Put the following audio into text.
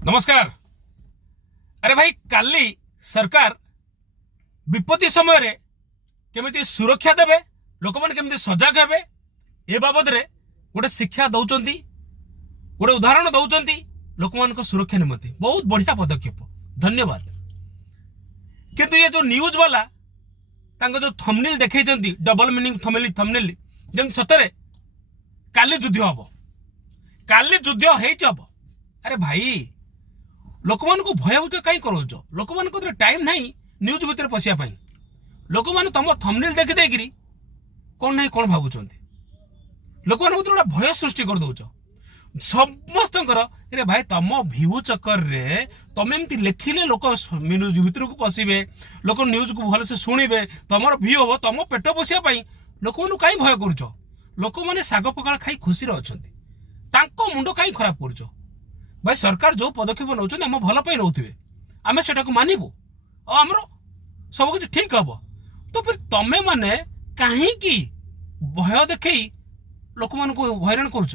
नमस्कार। अरे भाई काली सरकार विपत्ति समय केमिति सुरक्षा देबे लोक मैंने केमिति सजग हेबे ए बाबद रे गोटे शिक्षा दौरान गोटे उदाहरण दौरान लोक मान सुरक्षा निमंते बहुत बढ़िया पदक्षेप धन्यवाद। किंतु ये जो न्यूज वाला जो थंबनेल देखै डबल मीनिंग थंबनेल जम सतरे काली युद्ध हम काली युद्ध हम। अरे भाई लोक मान को भय कहीं करोच लोक मान टाइम नहीं न्यूज भितर पशिया लोक मैंने तुम थंबनेल देखी देकरी कौन ना कौन भावुं लोक मान गोटे भय सृष्टि कर दौच समस्त। अरे भाई तुम भ्यू चक्कर रे तुम एमती लिखिले लोक न्यूज भितर को पशिबे लोक न्यूज को भल से शुणिबे तुम भ्यू हम तुम पेट पोषिया लोक मान कहीं भय करुच लोक मैंने शाग पखाड़ खाई खुशी अच्छा मुंड कहीं खराब करुच। भाई सरकार जो पदक्षेप नौकरी आम भल नौथे आम से मानबू आमर सब किसी ठीक हम तो फिर तमें मैंने कहीं भय देख लोक मान हैरान करुच।